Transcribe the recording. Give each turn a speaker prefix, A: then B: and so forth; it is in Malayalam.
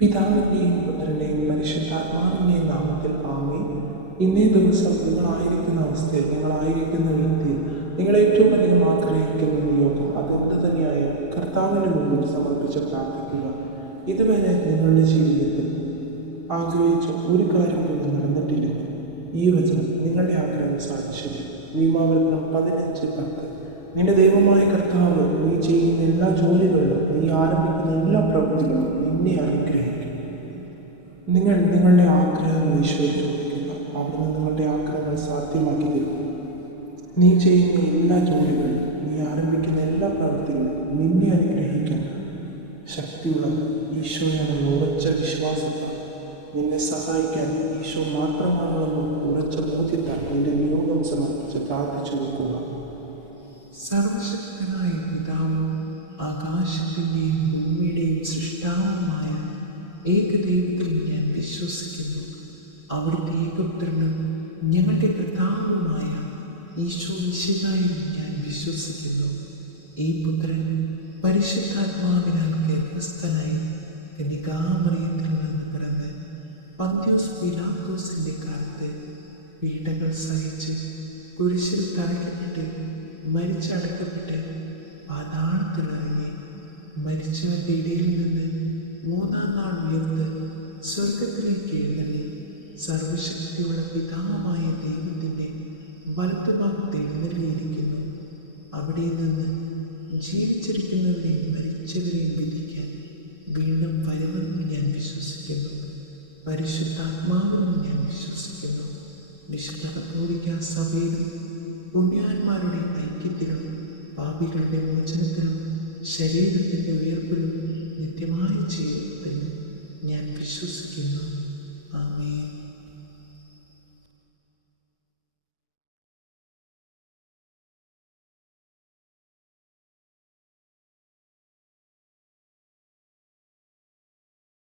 A: പിതാവിന്റെയും പുത്രന്റെയും പരിശുദ്ധാത്മാവിന്റെയും നാമത്തിൽ ആമേ ഇന്നേ ദിവസം നിങ്ങളായിരിക്കുന്ന അവസ്ഥയിൽ നിങ്ങളായിരിക്കുന്ന വ്യക്തിയിൽ നിങ്ങൾ ഏറ്റവും അധികം ആഗ്രഹിക്കുന്ന നിയോഗം അതെന്ത് തന്നെയായാലും കർത്താവിന് മുമ്പിൽ സമർപ്പിച്ച് പ്രാർത്ഥിക്കുക. ഇതുവരെ നിങ്ങളുടെ ജീവിതത്തിൽ ആഗ്രഹിച്ച ഒരു കാര്യം നടന്നിട്ടില്ല ഈ വചനം നിങ്ങളുടെ ആഗ്രഹം സാധിച്ചു നിയമാവലനം പതിനഞ്ച് പത്ത്. നിന്റെ ദൈവമായ കർത്താവ് നീ ചെയ്യുന്ന എല്ലാ ജോലികളിലും നീ ആരംഭിക്കുന്ന എല്ലാ പ്രവൃത്തികളും നിന്നെ അനുഗ്രഹിക്കും നിങ്ങൾ നിങ്ങളുടെ ആഗ്രഹങ്ങൾ ഈശോയിൽ ചോദിക്കുക അവിടുന്ന് നിങ്ങളുടെ ആഗ്രഹങ്ങൾ സാധ്യമാക്കി തരും നീ ചെയ്യുന്ന എല്ലാ ജോലികളും നീ ആരംഭിക്കുന്ന എല്ലാ പ്രവൃത്തികളും നിന്നെ അനുഗ്രഹിക്കാൻ ശക്തിയുള്ള ഈശോയാണെന്ന് ഉറച്ച വിശ്വാസത്താൽ. നിന്നെ സഹായിക്കാൻ ഈശോ മാത്രമാണെന്നും ഉറച്ച ബോധ്യത്താൽ നിന്റെ നിയോഗം സമർപ്പിച്ച് പ്രാർത്ഥിച്ചു നോക്കുക. സർവശക്തനായ പിതാവും ആകാശത്തിന്റെയും ഭൂമിയുടെയും സൃഷ്ടാവുമായ ഏകദൈവത്തിൽ ഞാൻ വിശ്വസിക്കുന്നു. അവിടുത്തെ ഏകപുത്രനും ഞങ്ങളുടെ കർത്താവുമായ ഈശോ വിശുദ്ധായും ഞാൻ വിശ്വസിക്കുന്നു. ഈ പുത്രൻ പരിശുദ്ധാത്മാവിനാൽ ഗർഭസ്ഥനായി കന്യകാമറിയത്തിൽ നിന്ന് പിറന്ന് പന്ത്യോസ് പിലാത്തോസിന്റെ കാലത്ത് പീഡകൾ സഹിച്ച് കുരിശിൽ തറയ്ക്കപ്പെട്ട് മരിച്ചടക്കപ്പെട്ട് പാതാളത്തിലിറങ്ങി മരിച്ചവരുടെ ഇടയിൽ നിന്ന് നാൾ ഉയർന്ന് സ്വർഗത്തിലേക്ക് എഴുന്നള്ളി. സർവശക്തിയുള്ള പിതാവായ ദൈവത്തിന്റെ വലത്തുഭാഗത്ത് എഴുന്നള്ളിയിരിക്കുന്നു. അവിടെ നിന്ന് ജീവിച്ചിരിക്കുന്നവരെയും മരിച്ചവരെയും വിധിക്കാൻ വീണ്ടും വരുമെന്ന് ഞാൻ വിശ്വസിക്കുന്നു. പരിശുദ്ധാത്മാവെന്ന് ഞാൻ വിശ്വസിക്കുന്നു. വിശുദ്ധ കത്തോലിക്ക സഭയിലും പുണ്യാന്മാരുടെ ഐക്യത്തിലും പാപികളുടെ മോചനത്തിലും ശരീരത്തിന്റെ ഉയർപ്പിലും